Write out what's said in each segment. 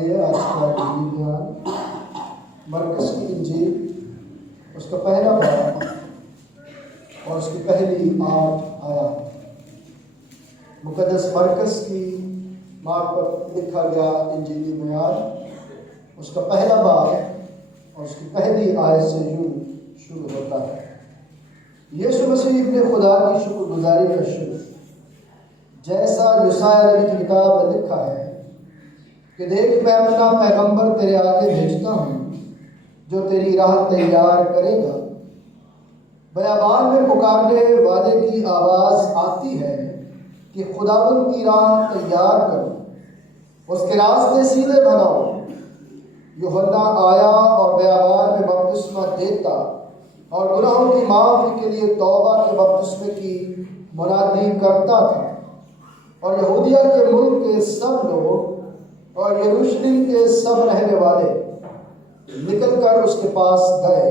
لیے آج کا انجیل بیان مرکز کی انجیل اس کا پہلا باب اور اس کی پہلی 8 آیات مقدس مرکز کی مارفت لکھا گیا انجیلی بیان اس کا پہلا باب اور اس کی پہلی آیت سے یوں شروع ہوتا ہے۔ یسوع مسیح ابن خدا کی شکر گزاری کا شکر جیسا یسایا نبی کی کتاب میں لکھا ہے کہ دیکھ میں اپنا پیغمبر تیرے آگے بھیجتا ہوں جو تیری راہ تیار کرے گا۔ بیابان میں پکارنے والے کی آواز آتی ہے کہ خداوند کی راہ تیار کرو، اس کے راستے سیدھے بناؤ۔ یوحنا آیا اور بیابان میں بپتسمہ دیتا اور گناہوں کی معافی کے لیے توبہ کے بپتسمے کی منادی کرتا تھا، اور یہودیہ کے ملک کے سب لوگ اور یروشلم کے سب رہنے والے نکل کر اس کے پاس گئے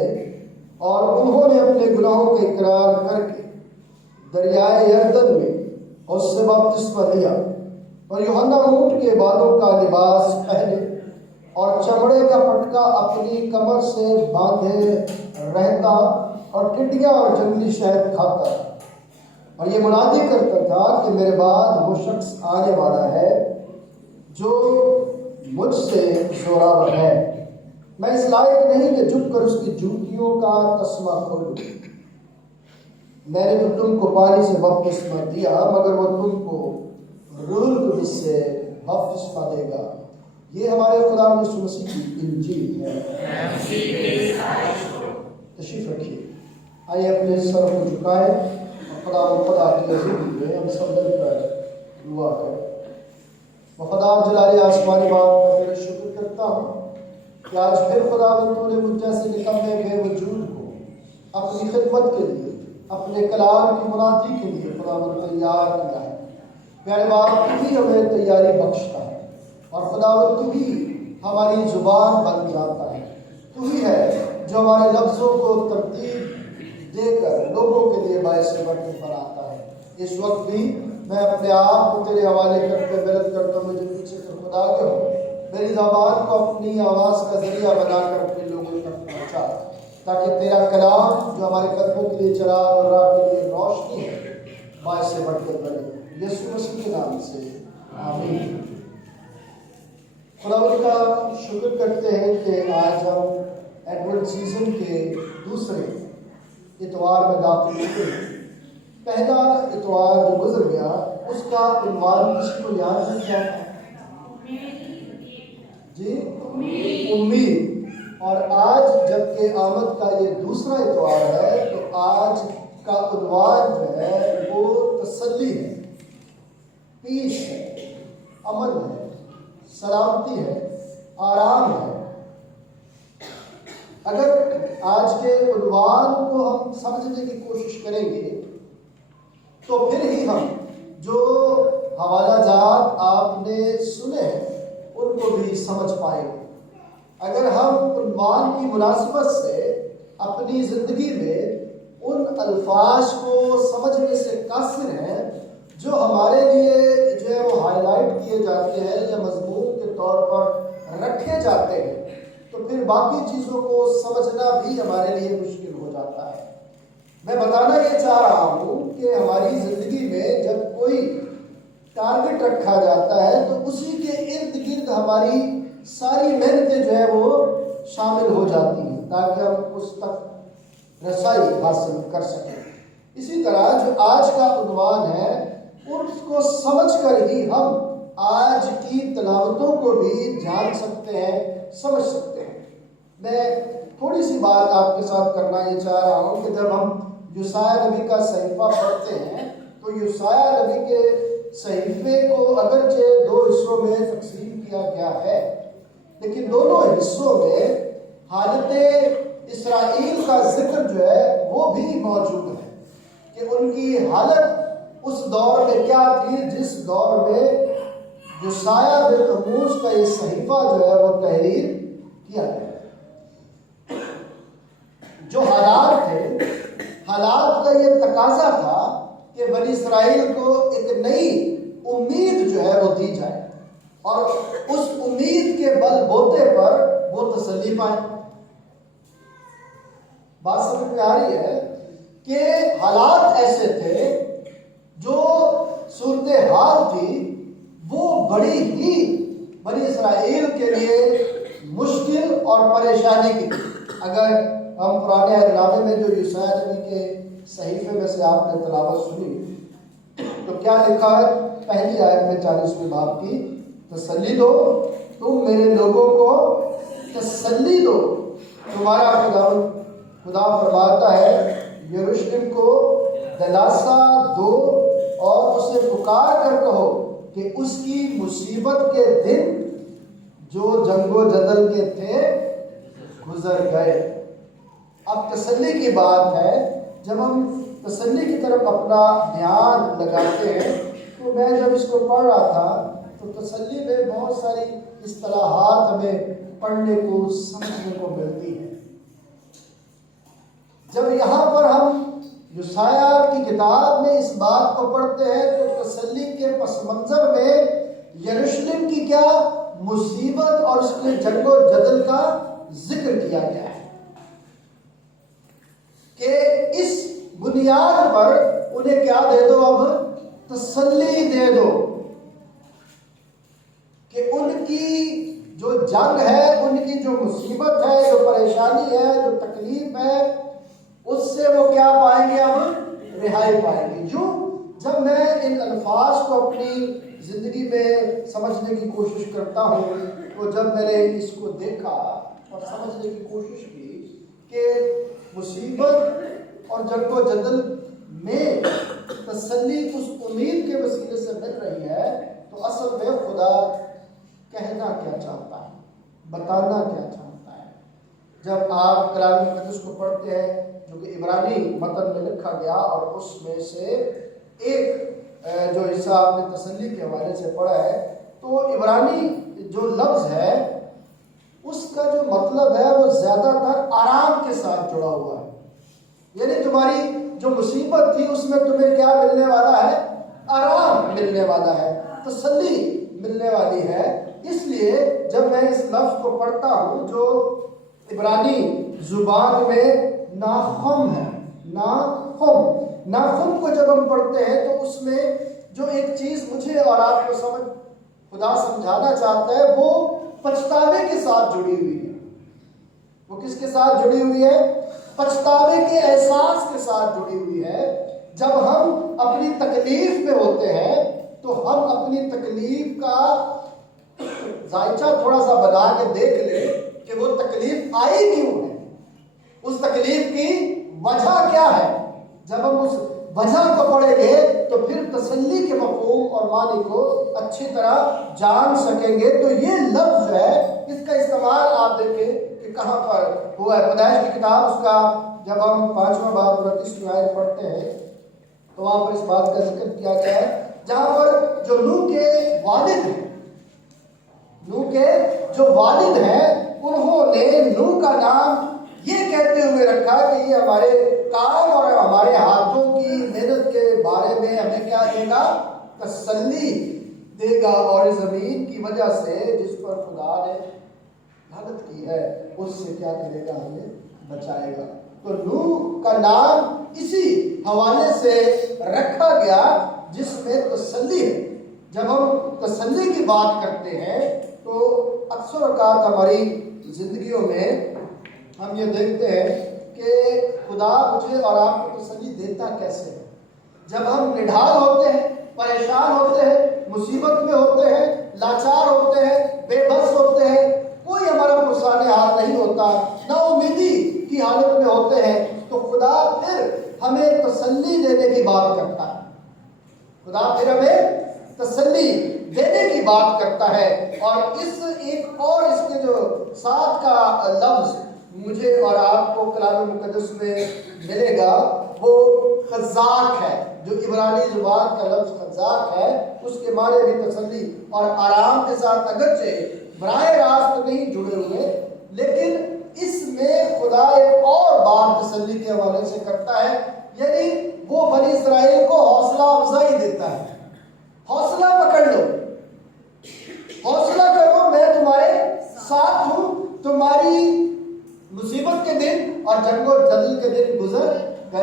اور انہوں نے اپنے گناہوں کا اقرار کر کے دریائے یردن میں اس سے بپتسمہ لیا۔ اور یوحنا اونٹ کے بالوں کا لباس پہنے اور چمڑے کا پٹکا اپنی کمر سے باندھے رہتا اور ٹڈیاں اور جنگلی شہد کھاتا تھا، اور یہ منادی کرتا تھا کہ میرے بعد وہ شخص آنے والا ہے جو مجھ سے زوراور ہے، میں اس لائق نہیں کہ جھک کر اس کی جوتیوں کا تسمہ کھولوں۔ میں نے تو تم کو پانی سے بپتسمہ دیا، مگر وہ تم کو روح القدس سے بپتسمہ دے گا۔ یہ ہمارے خدا یسوع مسیح کی انجیل ہے۔ تشریف رکھیے، آئیے اپنے سر کو جھکائیں اور خدا کی عظیم میں ہم سب مل کر دعا کریں۔ وفادار جلالی آسمانی باپ کا تیرا شکر کرتا ہوں کہ آج پھر خداوند تو نے مجھ جیسے نکمے بے وجود کو اپنی خدمت کے لیے، اپنے کلام کی منادی کے لیے خداوند تیار کیا ہے۔ پیارے باپ تو ہی ہمیں تیاری بخشتا ہے، اور خداوند تو ہی ہماری زبان بن جاتا ہے، تو ہی ہے جو ہمارے لفظوں کو ترتیب دے کر لوگوں کے لیے باعث برکت بناتا ہے۔ اس وقت بھی میں اپنے آپ کو تیرے حوالے کر کے محنت کرتا ہوں، مجھے پیچھے سے خدا کے ہو میری زبان کو اپنی آواز کا ذریعہ بنا کر اپنے لوگوں تک پہنچا، تاکہ تیرا کلام جو ہمارے قدموں کے لیے چراغ اور راہ کے لیے روشنی ہے باعث برکت بنے۔ یسوع مسیح کے نام سے آمین۔ خداوند کا شکر کرتے ہیں کہ آج ہم ایڈونٹ سیزن کے دوسرے اتوار میں داخل ہوئے ہیں۔ پہلا اتوار جو گزر گیا اس کا عنوان کسی کو یاد ہے کیا تھا؟ جی امید۔ اور آج جبکہ آمد کا یہ دوسرا اتوار ہے تو آج کا عنوان جو ہے وہ تسلی ہے، پیش ہے، امن ہے، سلامتی ہے، آرام ہے۔ اگر آج کے عنوان کو ہم سمجھنے کی کوشش کریں گے تو پھر ہی ہم جو حوالہ جات آپ نے سنے ہیں ان کو بھی سمجھ پائیں گے۔ اگر ہم عنوان کی مناسبت سے اپنی زندگی میں ان الفاظ کو سمجھنے سے قاصر ہیں جو ہمارے لیے جو ہے وہ ہائی لائٹ کیے جاتے ہیں یا مضمون کے طور پر رکھے جاتے ہیں، تو پھر باقی چیزوں کو سمجھنا بھی ہمارے لیے مشکل ہو جاتا ہے۔ میں بتانا یہ چاہ رہا ہوں کہ ہماری زندگی میں جب کوئی ٹارگٹ رکھا جاتا ہے تو اسی کے ارد گرد ہماری ساری محنتیں جو ہے وہ شامل ہو جاتی ہیں تاکہ ہم اس تک رسائی حاصل کر سکیں۔ اسی طرح جو آج کا عنوان ہے اس کو سمجھ کر ہی ہم آج کی تلاوتوں کو بھی جان سکتے ہیں، سمجھ سکتے ہیں۔ میں تھوڑی سی بات آپ کے ساتھ کرنا یہ چاہ رہا ہوں کہ جب ہم یسایا نبی کا صحیفہ پڑھتے ہیں تو یسایا نبی کے صحیفے کو اگرچہ 2 حصوں میں تقسیم کیا گیا ہے، لیکن دونوں حصوں میں حالت اسرائیل کا ذکر جو ہے وہ بھی موجود ہے کہ ان کی حالت اس دور میں کیا تھی جس دور میں یسایا بن آموز کا یہ صحیفہ جو ہے وہ تحریر کیا گیا۔ جو حالات تھے، حالات کا یہ تقاضا تھا کہ بنی اسرائیل کو ایک نئی امید جو ہے وہ دی جائے، اور اس امید کے بل بوتے پر وہ تسلی پائے۔ بات سمجھ میں آ رہی ہے کہ حالات ایسے تھے، جو صورتحال تھی وہ بڑی ہی بنی اسرائیل کے لیے مشکل اور پریشانی کی تھی۔ اگر ہم پرانے عہد نامے میں جو یسوع نبی کے صحیفے میں سے آپ نے تلاوت سنی تو کیا لکھا ہے؟ پہلی آیت میں 40ویں باب کی، تسلی دو تم میرے لوگوں کو، تسلی دو۔ تمہارا خدا فرماتا ہے یروشلم کو دلاسا دو اور اسے پکار کر کہو کہ اس کی مصیبت کے دن جو جنگ و جدل کے تھے گزر گئے۔ اب تسلی کی بات ہے، جب ہم تسلی کی طرف اپنا دھیان لگاتے ہیں تو میں جب اس کو پڑھ رہا تھا تو تسلی میں بہت ساری اصطلاحات ہمیں پڑھنے کو سمجھنے کو ملتی ہیں۔ جب یہاں پر ہم یسایہ کی کتاب میں اس بات کو پڑھتے ہیں تو تسلی کے پس منظر میں یروشلم کی کیا مصیبت اور اس کے جنگ و جدل کا ذکر کیا گیا ہے کہ اس بنیاد پر انہیں کیا دے دو، اب تسلی دے دو کہ ان کی جو جنگ ہے، ان کی جو مصیبت ہے، جو پریشانی ہے، جو تکلیف ہے، اس سے وہ کیا پائیں گے؟ اب رہائی پائیں گے۔ جو جب میں ان الفاظ کو اپنی زندگی میں سمجھنے کی کوشش کرتا ہوں تو جب میں نے اس کو دیکھا اور سمجھنے کی کوشش کی کہ مصیبت اور جنگ و جدل میں تسلی اس امید کے وسیلے سے مل رہی ہے، تو اصل میں خدا کہنا کیا چاہتا ہے، بتانا کیا چاہتا ہے۔ جب آپ کلام مقدس کو پڑھتے ہیں جو کہ عبرانی متن میں لکھا گیا، اور اس میں سے ایک جو حصہ آپ نے تسلی کے حوالے سے پڑھا ہے، تو عبرانی جو لفظ ہے اس کا جو مطلب ہے وہ زیادہ تر آرام کے ساتھ جڑا ہوا ہے۔ یعنی تمہاری جو مصیبت تھی اس میں تمہیں کیا ملنے والا ہے؟ آرام ملنے والا ہے، تسلی ملنے والی ہے۔ اس لیے جب میں اس لفظ کو پڑھتا ہوں جو عبرانی زبان میں ناخم ہے، ناخم کو جب ہم پڑھتے ہیں تو اس میں جو ایک چیز مجھے اور آپ کو خدا سمجھانا چاہتا ہے وہ پچھتاوے کے ساتھ جڑی ہوئی ہے۔ وہ کس کے ساتھ جڑی ہوئی ہے؟ پچھتاوے کے احساس کے ساتھ جڑی ہوئی ہے۔ جب ہم اپنی تکلیف میں ہوتے ہیں تو ہم اپنی تکلیف کا ذائچہ تھوڑا سا بنا کے دیکھ لیں کہ وہ تکلیف آئی کیوں ہے، اس تکلیف کی وجہ کیا ہے۔ جب ہم اس وجہ کو پڑھیں گے تو پھر تسلی کے مفہوم اور معنی کو اچھی طرح جان سکیں گے۔ تو یہ لفظ جو ہے اس کا استعمال آپ دیکھیں کہ کہاں پر ہوا ہے۔ پیدائش کی کتاب اس کا جب ہم 5واں باب 29 آیت پڑھتے ہیں تو وہاں پر اس بات کا ذکر کیا گیا ہے جہاں پر جو نوح کے والد ہیں، نوح کے جو والد ہیں انہوں نے نوح کا نام یہ کہتے ہوئے رکھا کہ یہ ہمارے کام اور ہمارے ہاتھوں کی محنت کے بارے میں ہمیں کیا دے گا؟ تسلی دے گا، اور زمین کی وجہ سے جس پر خدا نے لعنت کی ہے اس سے کیا کرے گا؟ ہمیں بچائے گا۔ تو نوح کا نام اسی حوالے سے رکھا گیا جس میں تسلی ہے۔ جب ہم تسلی کی بات کرتے ہیں تو اکثر اوقات ہماری زندگیوں میں ہم یہ دیکھتے ہیں کہ خدا مجھے اور آپ کو تسلی دیتا کیسے ہے۔ جب ہم نڈھال ہوتے ہیں، پریشان ہوتے ہیں، مصیبت میں ہوتے ہیں، لاچار ہوتے ہیں، بے بس ہوتے ہیں، کوئی ہمارا پرسان حال نہیں ہوتا، نا امیدی کی حالت میں ہوتے ہیں، تو خدا پھر ہمیں تسلی دینے کی بات کرتا ہے۔ خدا پھر ہمیں تسلی دینے کی بات کرتا ہے۔ اور اس کے جو ساتھ کا لفظ مجھے اور آپ کو کلام مقدس میں ملے گا وہ خزاق ہے، جو عبرانی زبان کا لفظ خزاق ہے، اس کے معنی بھی تسلی اور آرام کے ساتھ اگرچہ براہ راست نہیں جڑے ہوئے، لیکن اس میں خدا ایک اور بات تسلی کے حوالے سے کرتا ہے، یعنی وہ بنی اسرائیل کو حوصلہ افزائی دیتا ہے۔ حوصلہ پکڑ لو،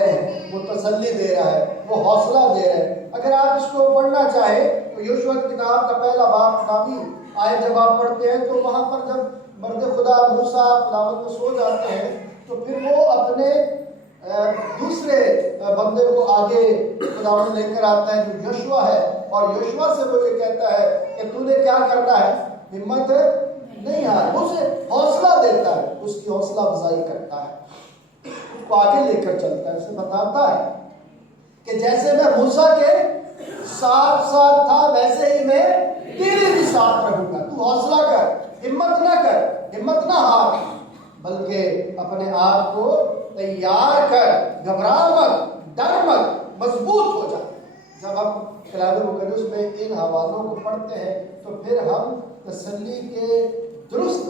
رہے ہیں، وہ تسلی دے رہا ہے، وہ حوصلہ دے رہا ہے۔ اگر آپ اس کو پڑھنا چاہیں تو یوشوا کی کتاب کا پہلا باب خداوی آئے جب آپ پڑھتے ہیں تو وہاں پر جب مرد خدا موسیٰ خداوند میں سو جاتے ہیں تو پھر وہ اپنے دوسرے بندے کو آگے خداوند لے کر آتا ہے جو یوشوا ہے، اور یوشوا سے وہ یہ کہتا ہے کہ تو نے کیا کرنا ہے، ہمت نہیں ہار، اسے حوصلہ دیتا ہے، اس کی حوصلہ افزائی کرتا ہے، اس کو آگے لے کر چلتا ہے، اسے بتاتا ہے کہ جیسے میں موسیٰ کے ساتھ تھا ویسے ہی میں تیرے بھی ساتھ رہوں گا، تو حوصلہ کر، ہمت نہ کر، ہمت نہ ہار، بلکہ اپنے آپ کو تیار کر، گھبرا مت، ڈر مت، مضبوط ہو جا۔ جب ہم کلام مقدس میں ان حوالوں کو پڑھتے ہیں تو پھر ہم تسلی کے درست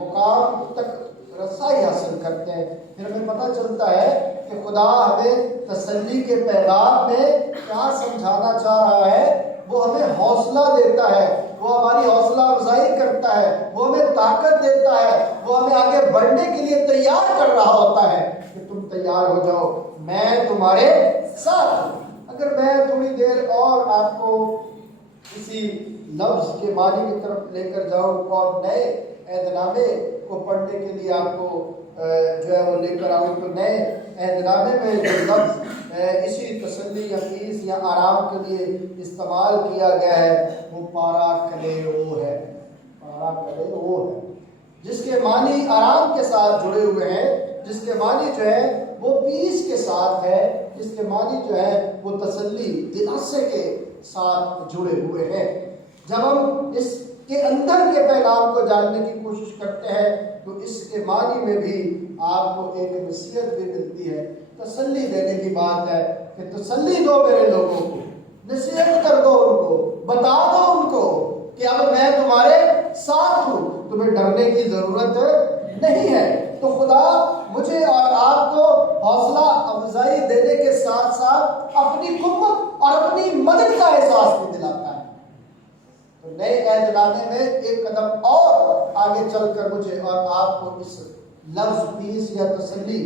مقام تک رسائی حاصل کرتے ہیں۔ پھر ہمیں پتہ چلتا ہے کہ خدا ہمیں تسلی کے پیغام میں کیا سمجھانا چاہ رہا ہے۔ وہ ہمیں حوصلہ دیتا ہے، وہ ہماری حوصلہ افزائی کرتا ہے، وہ ہمیں طاقت دیتا ہے، وہ ہمیں آگے بڑھنے کے لیے تیار کر رہا ہوتا ہے کہ تم تیار ہو جاؤ، میں تمہارے ساتھ ہوں۔ اگر میں تھوڑی دیر اور آپ کو کسی لفظ کے معنی کی طرف لے کر جاؤں اور نئے عہد نامے کو پڑھنے کے لیے آپ کو جو ہے وہ لے کر آؤں تو نئے عہد نامے میں جو لفظ اسی تسلی یا پیس یا آرام کے لیے استعمال کیا گیا ہے وہ پارا کلیو ہے، پارا کلیو ہے، جس کے معنی آرام کے ساتھ جڑے ہوئے ہیں، جس کے معنی جو ہے وہ پیس کے ساتھ ہے، جس کے معنی جو ہے وہ تسلی دلاسے کے ساتھ جڑے ہوئے ہیں۔ جب ہم اس کے اندر کے پیغام کو جاننے کی کوشش کرتے ہیں تو اس کے معنی میں بھی آپ کو ایک نصیحت بھی ملتی ہے، تسلی دینے کی بات ہے کہ تسلی دو میرے لوگوں کو، نصیحت کر دو ان کو، بتا دو ان کو کہ اب میں تمہارے ساتھ ہوں، تمہیں ڈرنے کی ضرورت نہیں ہے۔ تو خدا مجھے اور آپ کو حوصلہ افزائی دینے کے ساتھ ساتھ اپنی قوت اور اپنی مدد کا احساس بھی دلاتا ہے۔ تو نئے عہد نامے میں ایک قدم اور آگے چل کر مجھے اور آپ کو اس لفظ پیس یا تسلی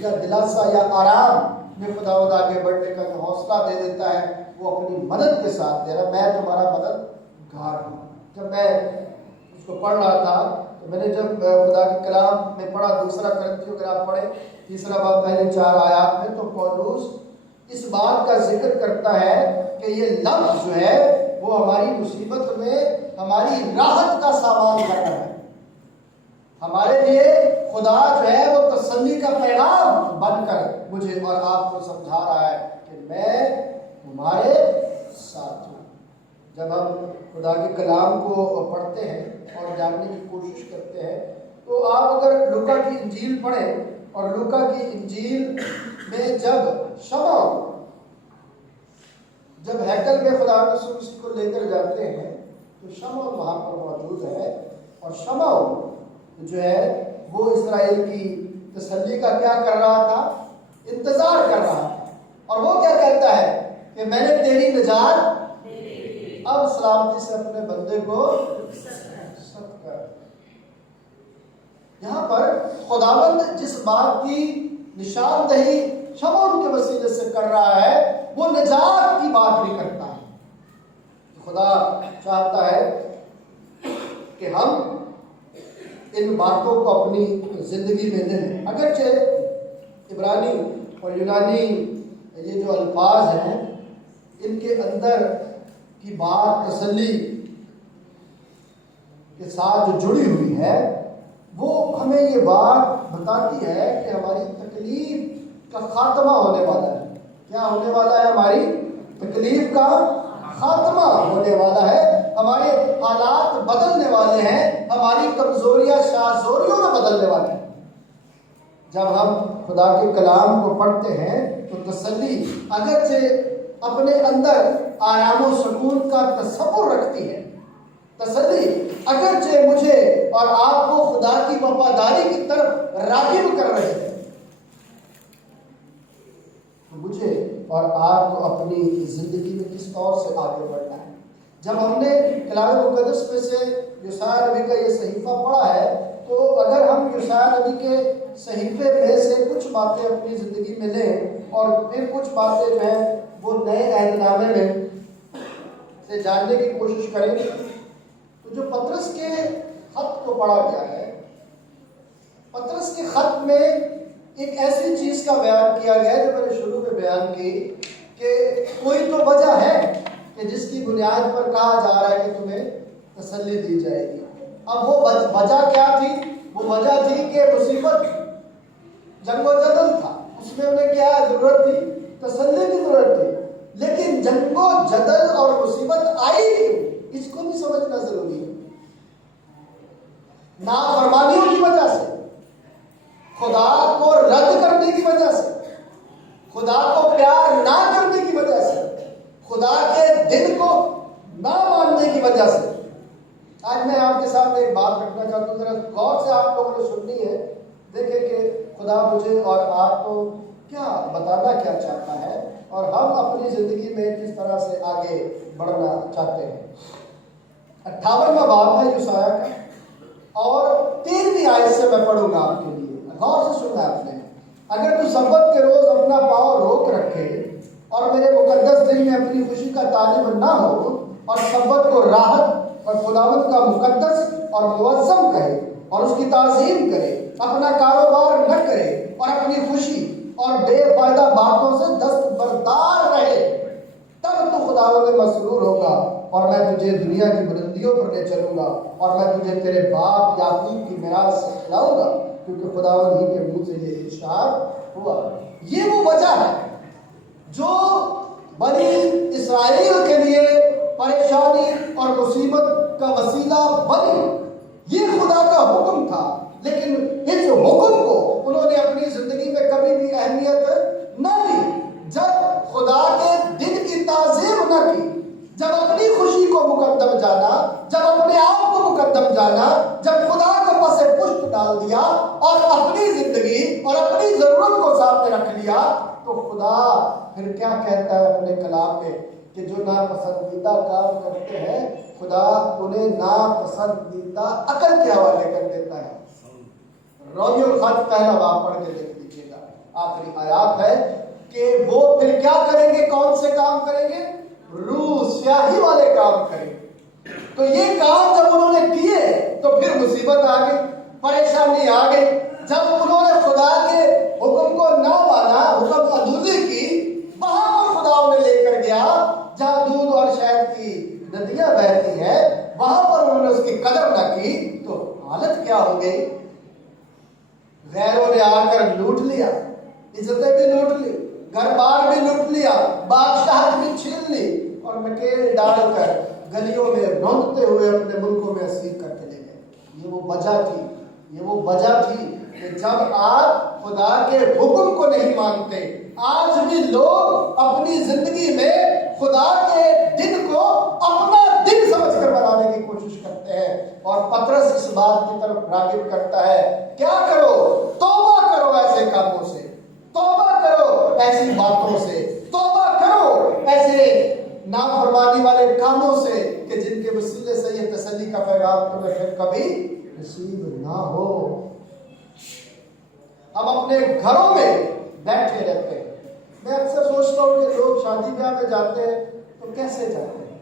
یا دلاسا یا آرام میں خداوند آگے بڑھنے کا جو حوصلہ دے دیتا ہے وہ اپنی مدد کے ساتھ دے رہا، میں تمہارا مددگار ہوں۔ جب میں اس کو پڑھ رہا تھا تو میں نے جب خدا کے کلام میں پڑھا دوسرا کرنتھیوں اگر آپ پڑھیں تیسرا باب پہلے 4 آیات میں تو پولس اس بات کا ذکر کرتا ہے کہ یہ لفظ جو ہے وہ ہماری مصیبت میں ہماری راحت کا سامان کر رہا ہے۔ ہمارے لیے خدا جو ہے وہ تسلی کا پیغام بن کر مجھے اور آپ کو سمجھا رہا ہے کہ میں تمہارے ساتھ ہوں۔ جب ہم خدا کے کلام کو پڑھتے ہیں اور جاننے کی کوشش کرتے ہیں تو آپ اگر لوکا کی انجیل پڑھیں اور لوکا کی انجیل میں جب ہیکل میں خدا یسوع مسیح کو لے کر جاتے ہیں تو شمعون وہاں پر موجود ہے، اور شمعون جو ہے وہ اسرائیل کی تسلی کا کیا کر رہا تھا، انتظار کر رہا تھا، اور وہ کیا کہتا ہے کہ میں نے تیری نجات اب سلامتی سے اپنے بندے کو رخصت کر۔ یہاں پر خداوند جس بات کی نشاندہی شمعون کے وسیلے سے کر رہا ہے وہ نجات کی بات نہیں کرتا ہے۔ خدا چاہتا ہے کہ ہم ان باتوں کو اپنی زندگی میں لیں۔ اگرچہ عبرانی اور یونانی یہ جو الفاظ ہیں ان کے اندر کی بات تسلی کے ساتھ جو جڑی ہوئی ہے وہ ہمیں یہ بات بتاتی ہے کہ ہماری تکلیف کا خاتمہ ہونے والا ہے۔ کیا ہونے والا ہے؟ ہماری تکلیف کا خاتمہ ہونے والا ہے، ہمارے حالات بدلنے والے ہیں، ہماری کمزوریاں شاذوریوں میں بدلنے والے ہیں۔ جب ہم خدا کے کلام کو پڑھتے ہیں تو تسلی اگرچہ اپنے اندر آرام و سکون کا تصور رکھتی ہے، تسلی اگرچہ مجھے اور آپ کو خدا کی وفاداری کی طرف راغب کر رہے ہیں، مجھے اور آپ کو اپنی زندگی میں کس طور سے آگے بڑھنا ہے۔ جب ہم نے کلام مقدس میں سے یسایا نبی کا یہ صحیفہ پڑھا ہے تو اگر ہم یوشع نبی کے صحیفے میں سے کچھ باتیں اپنی زندگی میں لیں اور پھر کچھ باتیں جو ہیں وہ نئے عہد نامے میں سے جاننے کی کوشش کریں تو جو پطرس کے خط کو پڑھا گیا ہے، پطرس کے خط میں ایک ایسی چیز کا بیان کیا گیا ہے جو میں نے شروع میں بیان کی کہ کوئی تو وجہ ہے کہ جس کی بنیاد پر کہا جا رہا ہے کہ تمہیں تسلی دی جائے گی۔ اب وہ وجہ کیا تھی؟ وہ وجہ تھی کہ مصیبت، جنگ و جدل تھا، اس میں انہیں کیا ضرورت تھی؟ تسلی کی ضرورت تھی۔ لیکن جنگ و جدل اور مصیبت آئی کیوں، اس کو بھی سمجھنا ضروری ہے۔ نافرمانیوں کی وجہ سے، خدا کو رد کرنے کی وجہ سے، خدا کو پیار نہ کرنے کی وجہ سے، خدا کے دل کو نہ ماننے کی وجہ سے۔ آج میں آپ کے سامنے ایک بات رکھنا چاہتا ہوں، ذرا غور سے آپ لوگوں نے سننی ہے۔ دیکھیں کہ خدا مجھے اور آپ کو کیا بتانا کیا چاہتا ہے اور ہم اپنی زندگی میں کس طرح سے آگے بڑھنا چاہتے ہیں۔ 58واں باب ہے یوشع کا اور 13ویں آیت سے میں پڑھوں گا آپ کے لیے، غور سے سننا آپ نے۔ اگر تو سبت کے روز اپنا پاؤں روک رکھے اور میرے مقدس دن میں اپنی خوشی کا طالب نہ ہو اور سبت کو راحت اور خداوند کا مقدس اور معظم کہے اور اس کی تعظیم کرے، اپنا کاروبار نہ کرے اور اپنی خوشی اور بے فائدہ باتوں سے دستبردار رہے، تب تو خداوند مسرور ہوگا اور میں تجھے دنیا کی بلندیوں پر لے چلوں گا اور میں تجھے تیرے باپ یعقوب کی میراث سے کھلاؤں گا، کیونکہ خداوند ہی کے منہ سے یہ ارشاد ہوا۔ یہ وہ وجہ ہے جو بنی اسرائیل کے لیے پریشانی اور مصیبت کا وسیلہ بنی۔ یہ خدا کا حکم تھا، لیکن اس حکم کو انہوں نے اپنی زندگی میں کبھی بھی اہمیت نہ دی۔ جب خدا کے دن کی تعظیم نہ کی، جب اپنی خوشی کو مقدم جانا، جب اپنے آپ کو مقدم جانا، جب خدا کو پس پشت ڈال دیا اور اپنی زندگی اور اپنی ضرورت کو سامنے رکھ لیا، تو خدا پھر کیا کہتا ہے اپنے کلام میں کہ جو ناپسندیدہ کام کرتے ہیں خدا انہیں ناپسندیدہ عقل کے حوالے کر دیتا ہے۔ رومیو الخط پہلا باب پڑھ کے دیکھ لیجیے گا، آخری آیات ہے کہ وہ پھر کیا کریں گے، کون سے کام کریں گے؟ روح سیاہی والے کام کریں گے۔ تو یہ کام جب انہوں نے کیے تو پھر مصیبت آ گئی، پریشانی آ گئی۔ جب انہوں نے خدا کے حکم کو نہ مانا، حکم عدولی کی، وہاں پر خدا انہیں لے کر گیا جہاں دودھ اور شہد کی ندیاں بہتی ہیں، وہاں پر انہوں نے اس کی قدر نہ کی تو حالت کیا ہو گئی؟ غیروں نے آ کر لوٹ لیا، عزتیں بھی لوٹ لی، گھر بار بھی لوٹ لیا، بادشاہت بھی چھین لی اور نکیل ڈال کر گلیوں میں رونقتے ہوئے اپنے ملکوں میں اسیر کر کے لے گئے۔ یہ وہ وجہ تھی، یہ وہ وجہ تھی کہ جب آپ خدا کے حکم کو نہیں مانتے، آج بھی لوگ اپنی زندگی میں خدا کے دن کو اپنا دن سمجھ کر بنانے کی کوشش کرتے ہیں، اور پطرس اس بات کی طرف راغب کرتا ہے، کیا کرو؟ توبہ کرو ایسے کاموں سے، توبہ کرو ایسی باتوں سے، توبہ کرو ایسے نافرمانی والے کاموں سے کہ جن کے وسیلے سے یہ تسلی کا پیغام تمہیں پھر کبھی نصیب نہ ہو۔ ہم اپنے گھروں میں بیٹھے رہتے ہیں۔ میں اکثر سوچتا ہوں کہ لوگ شادی بیاہ میں جاتے ہیں تو کیسے جاتے ہیں؟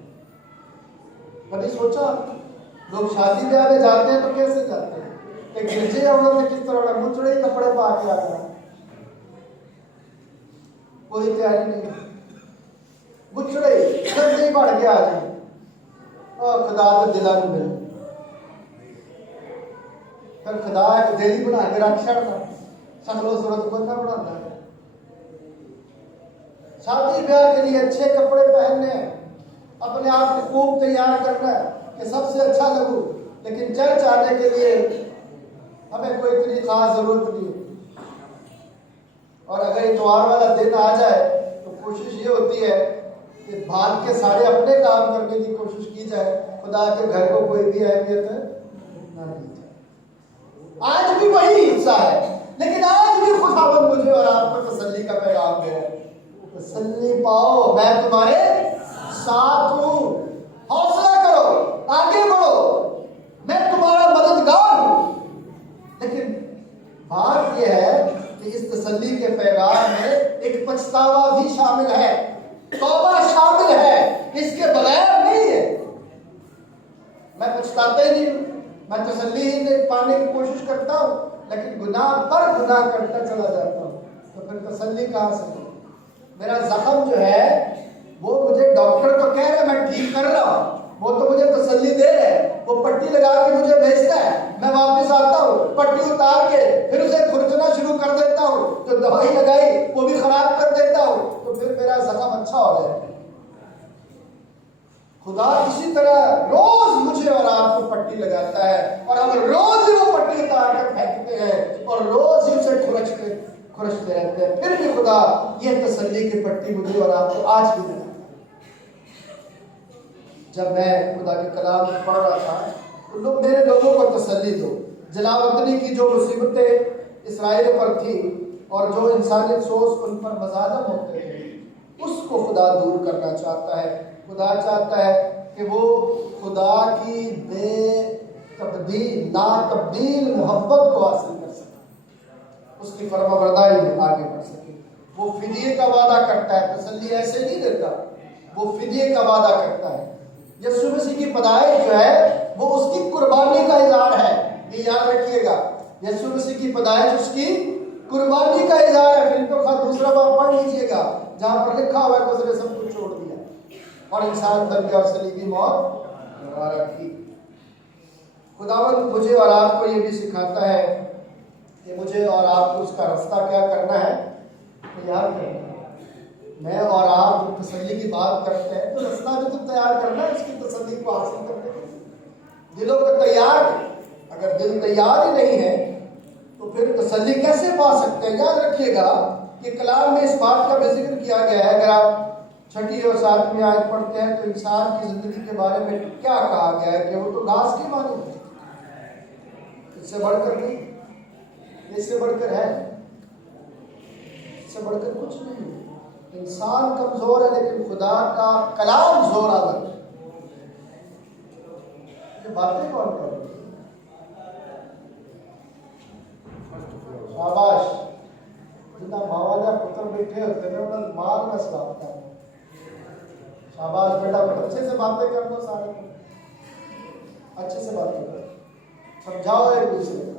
کبھی سوچا لوگ شادی بیاہ میں جاتے ہیں تو کیسے جاتے ہیں؟ کہ گرجے عورت نے کس طرح مچڑے کپڑے پا کے آتا ہے، کوئی تیاری نہیں، مچڑے گرجے پڑ کے آ جائیں اور خدا تو دلا نہیں ملے، پھر خدا ایک دلی بنا کے رکھ چڑھتا، شکل و صورت کو نہ بناتا ہے۔ شادی بیاہ کے لیے اچھے کپڑے پہننے، اپنے آپ کو خوب تیار کرنا ہے کہ سب سے اچھا لگو، لیکن چرچ آنے کے لیے ہمیں کوئی اتنی خاص ضرورت نہیں ہے۔ اور اگر اتوار والا دن آ جائے تو کوشش یہ ہوتی ہے کہ بھاگ کے سارے اپنے کام کرنے کی کوشش کی جائے، خدا کے گھر کو کوئی بھی اہمیت نہ دی جائے۔ آج بھی وہی حصہ ہے، لیکن آج بھی خداوند مجھے اور آپ کو تسلی کا پیغام دے رہا ہے، تسلی پاؤ، میں تمہارے ساتھ ہوں، حوصلہ کرو، آگے بڑھو، میں تمہارا مددگار ہوں۔ لیکن بات یہ ہے کہ اس تسلی کے پیغام میں ایک پچھتاوا بھی شامل ہے، توبہ شامل ہے، اس کے بغیر نہیں ہے۔ میں پچھتاتا ہی نہیں ہوں، میں تسلی ہی نہیں پانے کی کوشش کرتا ہوں، لیکن گناہ پر گناہ کرتا چلا جاتا ہوں، تو پھر تسلی کہاں سے ہو؟ میرا زخم جو ہے وہ مجھے ڈاکٹر تو کہہ رہا ہے میں ٹھیک کر رہا ہوں، وہ تو مجھے تسلی دے رہا ہے، وہ پٹی لگا کے مجھے بھیجتا ہے، میں واپس آتا ہوں، پٹی اتار کے پھر اسے کھرچنا شروع کر دیتا ہوں، جو دوائی لگائی وہ بھی خراب کر دیتا ہوں، تو پھر میرا زخم اچھا ہو جائے۔ خدا اسی طرح روز مجھے اور آپ کو پٹی لگاتا ہے، اور ہم روز ہی وہ پٹی اتار کر پھینکتے ہیں اور روز ہی اسے کھرچتے رہتے ہیں، پھر بھی خدا یہ تسلی کی پٹی مجھے اور آپ کو آج بھی لگاتا ہے۔ جب میں خدا کے کلام میں پڑھ رہا تھا تو میرے لوگوں کو تسلی دو، جلا وطنی کی جو مصیبتیں اسرائیل پر تھی اور جو انسانی افسوس ان پر مزاحم ہوتے تھے، اس کو خدا دور کرنا چاہتا ہے۔ خدا چاہتا ہے کہ وہ خدا کی لا تبدیل محبت کو حاصل کر سکے، اس کی فرما برداری میں آگے بڑھ سکے۔ وہ فدیے کا وعدہ کرتا ہے، تسلی ایسے نہیں دیتا، وہ فدیے کا وعدہ کرتا ہے۔ یسوع مسیح کی پیدائش جو ہے وہ اس کی قربانی کا اظہار ہے، یہ یاد رکھیے گا۔ یسوع مسیح کی پیدائش اس کی قربانی کا اظہار ہے۔ پھر تو دوسرا باب پڑھ لیجیے گا جہاں پر لکھا ہوا ہے اس نے سب کچھ چھوڑ دیا اور انسان بن گیا اور صلیبی موت گوارا کی۔ خداوند مجھے اور آپ کو یہ بھی سکھاتا ہے کہ مجھے اور آپ کو اس کا راستہ کیا کرنا ہے، تیار کرنا ہے۔ میں اور آپ جو تسلی کی بات کرتے ہیں تو راستہ بھی تو تیار کرنا ہے اس کی تسلی کو حاصل کرنے کے لیے۔ دلوں کو تیار، اگر دل تیار ہی نہیں ہے تو پھر تسلی کیسے پا سکتے ہیں؟ یاد رکھیے گا کہ کلام میں اس بات کا بھی ذکر کیا گیا ہے۔ اگر آپ 6 اور 7 آیت پڑھتے ہیں تو انسان کی زندگی کے بارے میں کیا کہا گیا ہے کہ وہ تو گھاس کی مانند ہے، اس سے بڑھ کر نہیں، اس سے بڑھ کر ہے، اس سے بڑھ کر کچھ نہیں ہے۔ انسان کمزور ہے لیکن خدا کا کلام زور آور ہے۔ یہ باتیں کون کر رہے ہیں؟ شاباش، جتنا ماواجہ پتر بیٹھے ہوتے ہیں انہوں نے مال مسئلہ ہوتا ہے۔ شاباش بیٹا، اچھے سے باتیں کر دو، سارے اچھے سے باتیں کرو، سمجھاؤ ایک دوسرے کو۔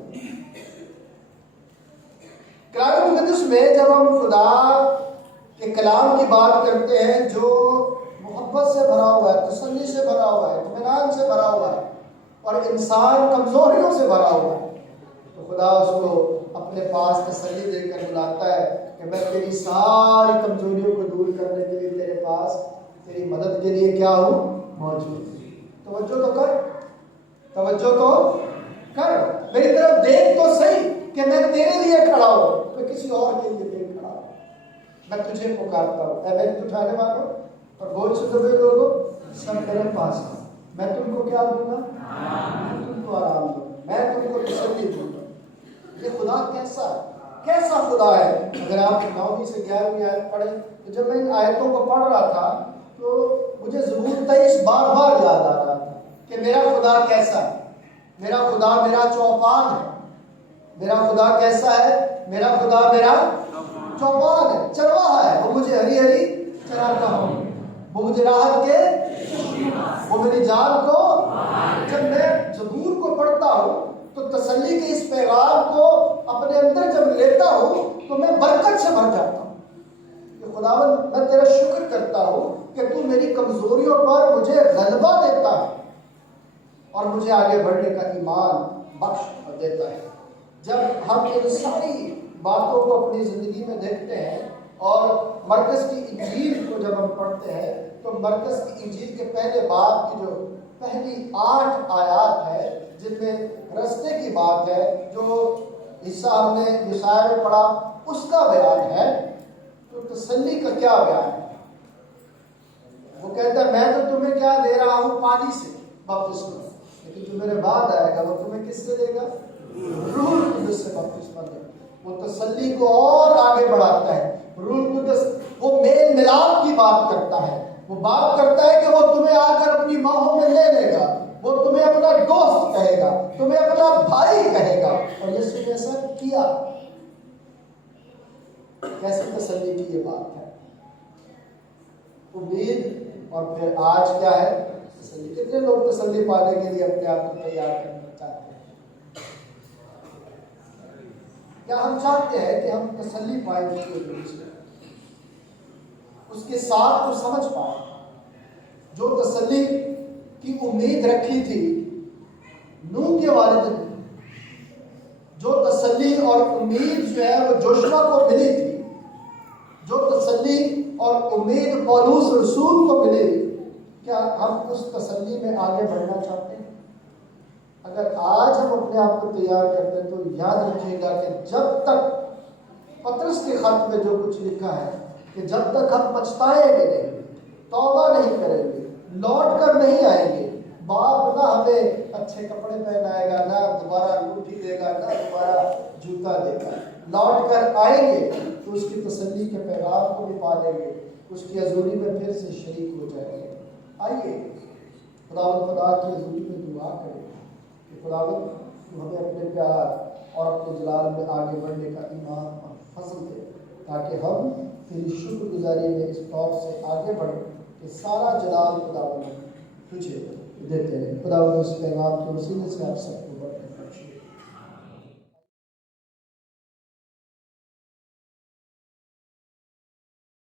کلام مقدس میں جب ہم خدا کے کلام کی بات کرتے ہیں جو محبت سے بھرا ہوا ہے، تسلی سے بھرا ہوا ہے، اطمینان سے بھرا ہوا ہے اور انسان کمزوریوں سے بھرا ہوا ہے، تو خدا اس کو اپنے پاس تسلی دے کر بلاتا ہے کہ میں تیری ساری کمزوریوں کو دور کرنے کے لیے تیرے پاس تیری مدد کے لیے کیا ہوں؟ موجود۔ توجہ تو کر، توجہ تو کر، میری طرف دیکھ تو صحیح کہ میں تیرے لیے کھڑا ہوں، میں کسی اور کے لیے نہیں کھڑا ہوں، میں تجھے پکارتا ہوں۔ اے میرے اٹھانے والوں اور بوجھ سے دبے لوگوں، سب میرے پاس ہے، میں تم کو کیا دوں گا؟ میں تم کو آرام دوں گا، میں تم کو تسلی دوں گا۔ یہ خدا کیسا خدا ہے؟ اگر آپ 9 سے 11 آیت پڑھیں تو جب میں ان آیتوں کو پڑھ رہا تھا تو مجھے زبور 23 بار بار یاد آ رہا تھا کہ میرا خدا کیسا ہے۔ میرا خدا میرا چوپان ہے۔ میرا خدا کیسا ہے؟ میرا خدا میرا چوپان ہے، چرواہا ہے، وہ مجھے ہری ہری چراتا ہوں، وہ مجھے راحت کے، وہ میری جان کو۔ جب میں زبور کو پڑھتا ہوں تو تسلی کے اس پیغام کو اپنے اندر جب لیتا ہوں تو میں برکت سے بھر جاتا ہوں کہ خداوند میں تیرا شکر کرتا ہوں کہ تو میری کمزوریوں پر مجھے غلبہ دیتا ہے اور مجھے آگے بڑھنے کا ایمان بخش دیتا ہے۔ جب ہم ان ساری باتوں کو اپنی زندگی میں دیکھتے ہیں اور مرکز کی انجیل کو جب ہم پڑھتے ہیں تو مرکز کی انجیل کے پہلے باب کی جو پہلی 8 آیات ہے جن میں رستے کی بات ہے، جو حصہ ہم نے یشعیا میں پڑھا اس کا بیان ہے، تو تسلی کا کیا بیان ہے؟ وہ کہتا ہے میں تو تمہیں کیا دے رہا ہوں؟ پانی سے بپتسمہ، لیکن جو میرے بعد آئے گا وہ تمہیں کس سے دے گا؟ روح القدس سے بپتسمہ دے گا۔ وہ تسلی کو اور آگے بڑھاتا ہے۔ روح القدس وہ میل ملاپ کی بات کرتا ہے، وہ بات کرتا ہے کہ وہ تمہیں آ کر اپنی باہوں میں لے لے گا، وہ تمہیں اپنا دوست کہے گا، تمہیں اپنا بھائی کہے گا، اور یسوع نے ایسا کیا۔ کیسی تسلی کی یہ بات ہے، امید، اور پھر آج کیا ہے تسلی۔ کتنے لوگ تسلی پانے کے لیے اپنے آپ کو تیار کرنا چاہتے ہیں؟ کیا ہم چاہتے ہیں کہ ہم تسلی پائیں گے، اس کے ساتھ کو سمجھ پائیں؟ جو تسلی کی امید رکھی تھی نوح کے والد نے، جو تسلی اور امید جو ہے وہ جوشوا کو ملی تھی، جو تسلی اور امید پولس رسول کو ملی، کیا ہم اس تسلی میں آگے بڑھنا چاہتے ہیں؟ اگر آج ہم اپنے آپ کو تیار کرتے ہیں تو یاد رکھیے گا کہ جب تک پطرس کے خط میں جو کچھ لکھا ہے کہ جب تک ہم پچھتائیں گے نہیں، توبہ نہیں کریں گے، لوٹ کر نہیں آئیں گے، باپ نہ ہمیں اچھے کپڑے پہنائے گا، نہ دوبارہ انگوٹھی دے گا، نہ دوبارہ جوتا دے گا، لوٹ کر آئیں گے تو اس کی تسلی کے پیغام کو بھی پا لیں گے، اس کی حضوری میں پھر سے شریک ہو جائیں گے۔ آئیے خدا کی حضوری میں دعا کریں کہ خداوند تو ہمیں اپنے پیار اور اپنے جلال میں آگے بڑھنے کا ایمان اور فضل دے، تاکہ ہم تیری شکر گزاری میں اس طور سے آگے بڑھیں کہ سارا جلال خداوند تجھے دیتے ہیں۔ خداوند اس پیغام کے وسیلے سے آپ سب کو